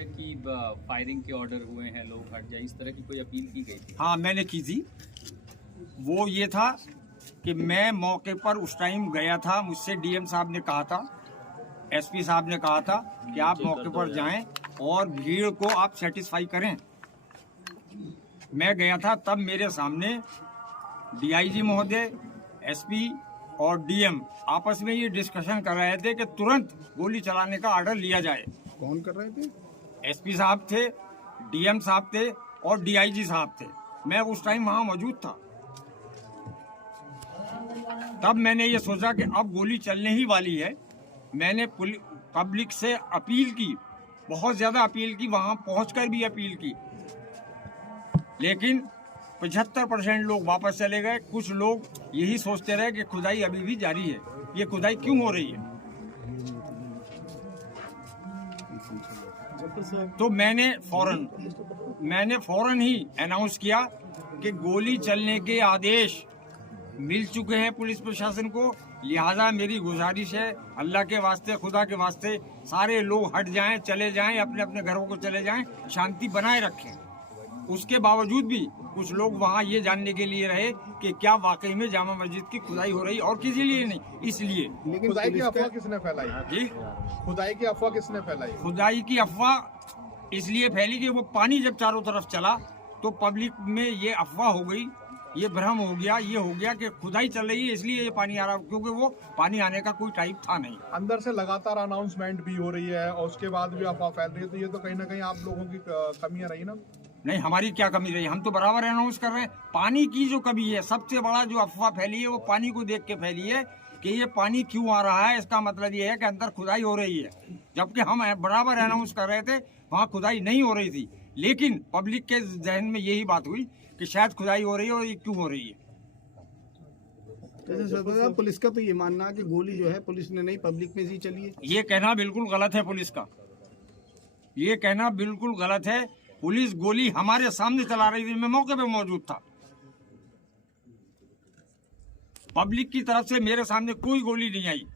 है कि फायरिंग के ऑर्डर हुए हैं, लोग हट जाए, इस तरह की कोई अपील की गई थी? हाँ, मैंने की थी। वो ये था कि मैं मौके पर उस टाइम गया था, मुझसे डीएम साहब ने कहा था, एसपी साहब ने कहा था कि आप मौके पर जाएं और भीड़ को आप सेटिस्फाई करें। मैं गया था, तब मेरे सामने डीआईजी महोदय, एसपी और डीएम आपस में ये डिस्कशन कर रहे थे कि तुरंत गोली चलाने का ऑर्डर लिया जाए। कौन कर रहे थे? एसपी साहब थे, डीएम साहब थे और डीआईजी साहब थे। मैं उस टाइम वहां मौजूद था। तब मैंने ये सोचा कि अब गोली चलने ही वाली है। मैंने पब्लिक से अपील की, बहुत ज्यादा अपील की, वहां पहुंचकर भी अपील की, लेकिन 75% लोग वापस चले गए। कुछ लोग यही सोचते रहे कि खुदाई अभी भी जारी है। ये खुदाई क्यों हो रही है? तो मैंने फौरन ही अनाउंस किया कि गोली चलने के आदेश मिल चुके हैं पुलिस प्रशासन को। लिहाजा मेरी गुजारिश है, अल्लाह के वास्ते, खुदा के वास्ते, सारे लोग हट जाएं, चले जाएं, अपने अपने घरों को चले जाएं, शांति बनाए रखें। उसके बावजूद भी कुछ लोग वहाँ ये जानने के लिए रहे कि क्या वाकई में जामा मस्जिद की खुदाई हो रही, और किसी लिए नहीं, इसलिए। लेकिन खुदाई की अफवाह किसने फैलाई? जी, खुदाई की अफवाह किसने फैलाई? खुदाई की अफवाह इसलिए फैली कि वो पानी जब चारों तरफ चला तो पब्लिक में ये अफवाह हो गई, ये भ्रम हो गया, ये हो गया कि खुदाई चल रही है इसलिए ये पानी आ रहा, क्योंकि वो पानी आने का कोई टाइप था नहीं। अंदर से लगातार अनाउंसमेंट भी हो रही है और उसके बाद भी अफवाह फैल रही है, तो ये तो कहीं ना कहीं आप लोगों की कमियां रही ना? नहीं, हमारी क्या कमी रही? हम तो बराबर अनाउंस कर रहे हैं। पानी की जो कमी है, सबसे बड़ा जो अफवाह फैली है वो पानी को देख के फैली है कि ये पानी क्यों आ रहा है। इसका मतलब ये है कि अंदर खुदाई हो रही है, जबकि हम बराबर अनाउंस कर रहे थे वहाँ खुदाई नहीं हो रही थी। लेकिन पब्लिक के जहन में यही बात हुई कि शायद खुदाई हो रही है, और ये क्यों हो रही है। पुलिस का तो ये मानना है कि गोली जो है पुलिस ने नहीं, पब्लिक में ही चली है। ये कहना बिल्कुल गलत है पुलिस का, ये कहना बिल्कुल गलत है। पुलिस गोली हमारे सामने चला रही थी, मैं मौके पे मौजूद था। पब्लिक की तरफ से मेरे सामने कोई गोली नहीं आई।